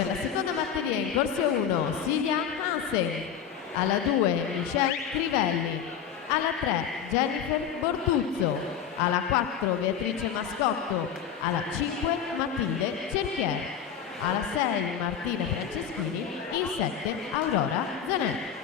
Per la seconda batteria in corsia 1 Silvia Hansen, alla 2 Michelle Crivelli, alla 3 Jennifer Bortuzzo, alla 4 Beatrice Mascotto, alla 5 Matilde Cerchier, alla 6 Martina Franceschini, in 7 Aurora Zanetti.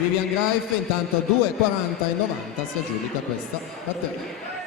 Vivian Greif intanto 2:40 e 90 si aggiudica questa batteria.